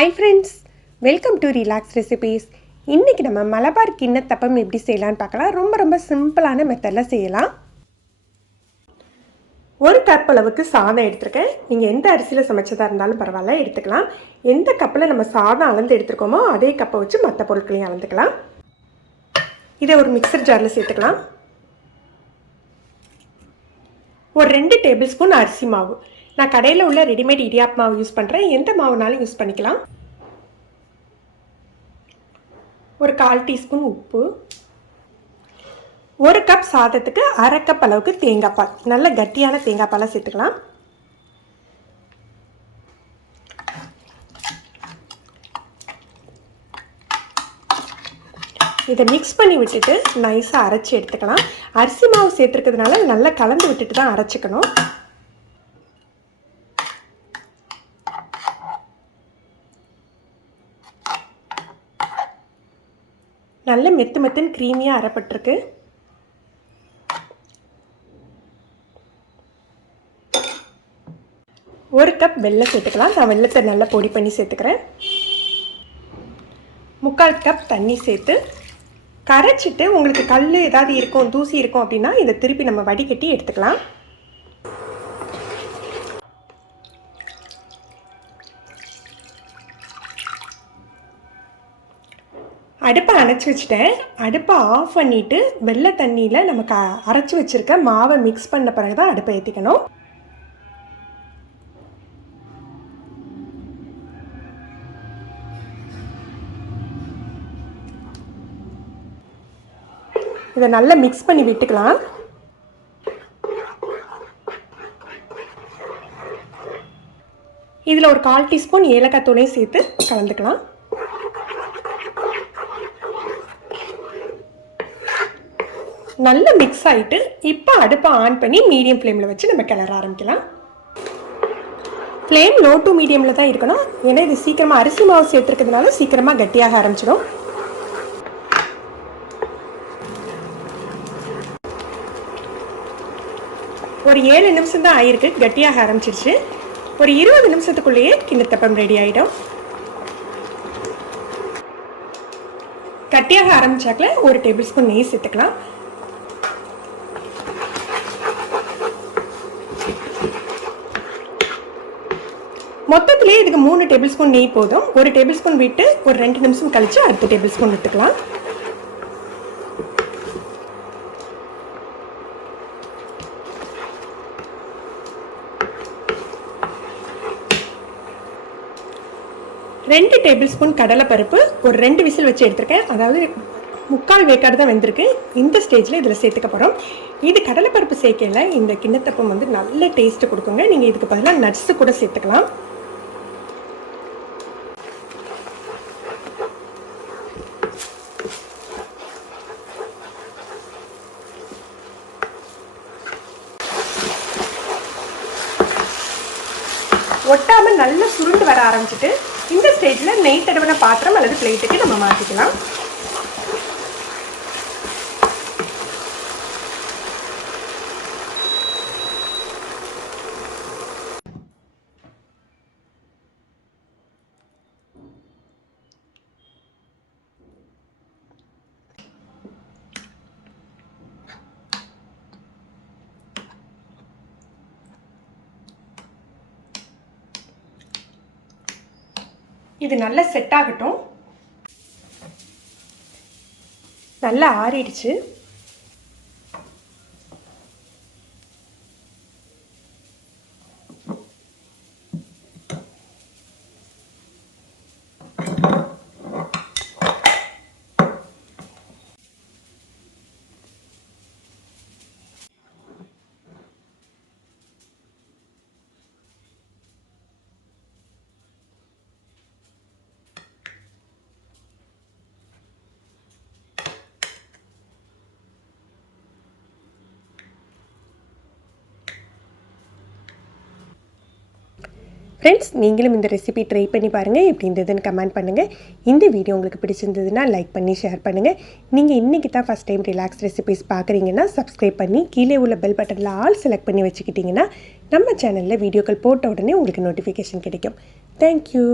Hi friends, welcome to Relax Recipes. இன்னைக்கு நம்ம மலபார் கிண்ணத்தப்பம் எப்படி செய்யலாம்னு பார்க்கலாம். ரொம்ப சிம்பிளான மெத்தட்ல செய்யலாம். ஒரு கப் அளவுக்கு சாதம் எடுத்துருக்கேன். நீங்கள் எந்த அரிசியில் சமைச்சதாக இருந்தாலும் பரவாயில்ல எடுத்துக்கலாம். எந்த கப்பில் நம்ம சாதம் அளந்து எடுத்துருக்கோமோ அதே கப்பை வச்சு மற்ற பொருட்களையும் அளந்துக்கலாம். இதை ஒரு மிக்சர் ஜாரில் சேர்த்துக்கலாம். ஒரு 2 டேபிள் ஸ்பூன் அரிசி மாவு. நான் கடையில் உள்ள ரெடிமேட் இடியாப் மாவு யூஸ் பண்ணுறேன். எந்த மாவுனாலும் யூஸ் பண்ணிக்கலாம். ஒரு 1/4 டீஸ்பூன் உப்பு, ஒரு கப் சாதத்துக்கு 1/2 கப் அளவுக்கு தேங்காய் பால், நல்ல கட்டியான தேங்காய் பாலை சேர்த்துக்கலாம். இதை மிக்ஸ் பண்ணி விட்டுட்டு நைஸாக அரைச்சி எடுத்துக்கலாம். அரிசி மாவு சேர்த்துருக்கிறதுனால நல்லா கலந்து விட்டுட்டு தான் அரைச்சிக்கணும். நல்ல மெத்துன்னு க்ரீமியாக அரைப்பட்டிருக்கு. ஒரு கப் வெல்லம் சேர்த்துக்கலாம். நான் வெல்லத்தை நல்லா பொடி பண்ணி சேர்த்துக்கிறேன். 3/4 கப் தண்ணி சேர்த்து கரைச்சிட்டு, உங்களுக்கு கல் ஏதாவது இருக்கும், தூசி இருக்கும் அப்படின்னா இதை திருப்பி நம்ம வடிகட்டி எடுத்துக்கலாம். அடுப்பை அணைச்சி வச்சுட்டேன். அடுப்பை ஆஃப் பண்ணிவிட்டு வெள்ளை தண்ணியில் நமக்கு அரைச்சி வச்சுருக்க மாவை மிக்ஸ் பண்ண பிறகு தான் அடுப்பை ஏற்றிக்கணும். இதை நல்லா மிக்ஸ் பண்ணி விட்டுக்கலாம். இதில் ஒரு 1/4 டீஸ்பூன் ஏலக்காய் தூளையும் சேர்த்து கலந்துக்கலாம். நல்லா மிக்ஸ் ஆகிட்டு இப்போ அடுப்பை ஆன் பண்ணி மீடியம் ஃப்ளேமில் வச்சு நம்ம கிளற ஆரம்பிக்கலாம். ஃப்ளேம் லோ டு மீடியமில் தான் இருக்கணும். ஏன்னா இது சீக்கிரமாக அரிசி மாவு சேர்த்துருக்கிறதுனால சீக்கிரமாக கட்டியாக ஆரம்பிச்சிடும். ஒரு 7 நிமிஷம் தான் ஆயிருக்கு, கட்டியாக ஆரம்பிச்சிருச்சு. ஒரு 20 நிமிஷத்துக்குள்ளேயே கிண்ணத்தப்பம் ரெடி ஆகிடும். கட்டியாக ஆரம்பிச்சாக்கில் ஒரு டேபிள் ஸ்பூன் நெய் சேர்த்துக்கலாம். மொத்தத்திலே இதுக்கு 3 டேபிள் ஸ்பூன் நெய் போதும். ஒரு டேபிள் ஸ்பூன் விட்டு ஒரு 2 நிமிஷம் கழிச்சு அடுத்த டேபிள் ஸ்பூன் விட்டுக்கலாம். ரெண்டு டேபிள் ஸ்பூன் கடலைப்பருப்பு ஒரு 2 விசில் வச்சு எடுத்திருக்கேன். அதாவது 3/4 வேக்காடு தான் வெந்திருக்கு. இந்த ஸ்டேஜில் இதில் சேர்த்துக்க போகிறோம். இது கடலைப்பருப்பு சேர்க்கல இந்த கிண்ணத்தப்பம் வந்து நல்ல டேஸ்ட்டு கொடுக்குங்க. நீங்கள் இதுக்கு பதிலாக நட்ஸு கூட சேர்த்துக்கலாம். ஒட்டாமல் நல்லா சுருண்டு வர ஆரம்பிச்சிட்டு இந்த ஸ்டேஜில் நெய் தடவின பாத்திரம் அல்லது பிளேட்டுக்கு நம்ம மாற்றிக்கலாம். இது நல்லா செட் ஆகட்டும். நல்லா ஆறிடுச்சு. ஃப்ரெண்ட்ஸ், நீங்களும் இந்த ரெசிபி ட்ரை பண்ணி பாருங்கள். எப்படி இருந்ததுன்னு கமெண்ட் பண்ணுங்கள். இந்த வீடியோ உங்களுக்கு பிடிச்சிருந்ததுன்னா லைக் பண்ணி ஷேர் பண்ணுங்கள். நீங்கள் இன்றைக்கி தான் ஃபஸ்ட் டைம் ரிலாக்ஸ் ரெசிபிஸ் பார்க்குறீங்கன்னா சப்ஸ்கிரைப் பண்ணி கீழே உள்ள பெல் பட்டனில் ஆல் செலக்ட் பண்ணி வச்சுக்கிட்டிங்கன்னா நம்ம சேனலில் வீடியோக்கள் போட்ட உடனே உங்களுக்கு நோட்டிஃபிகேஷன் கிடைக்கும். தேங்க்யூ.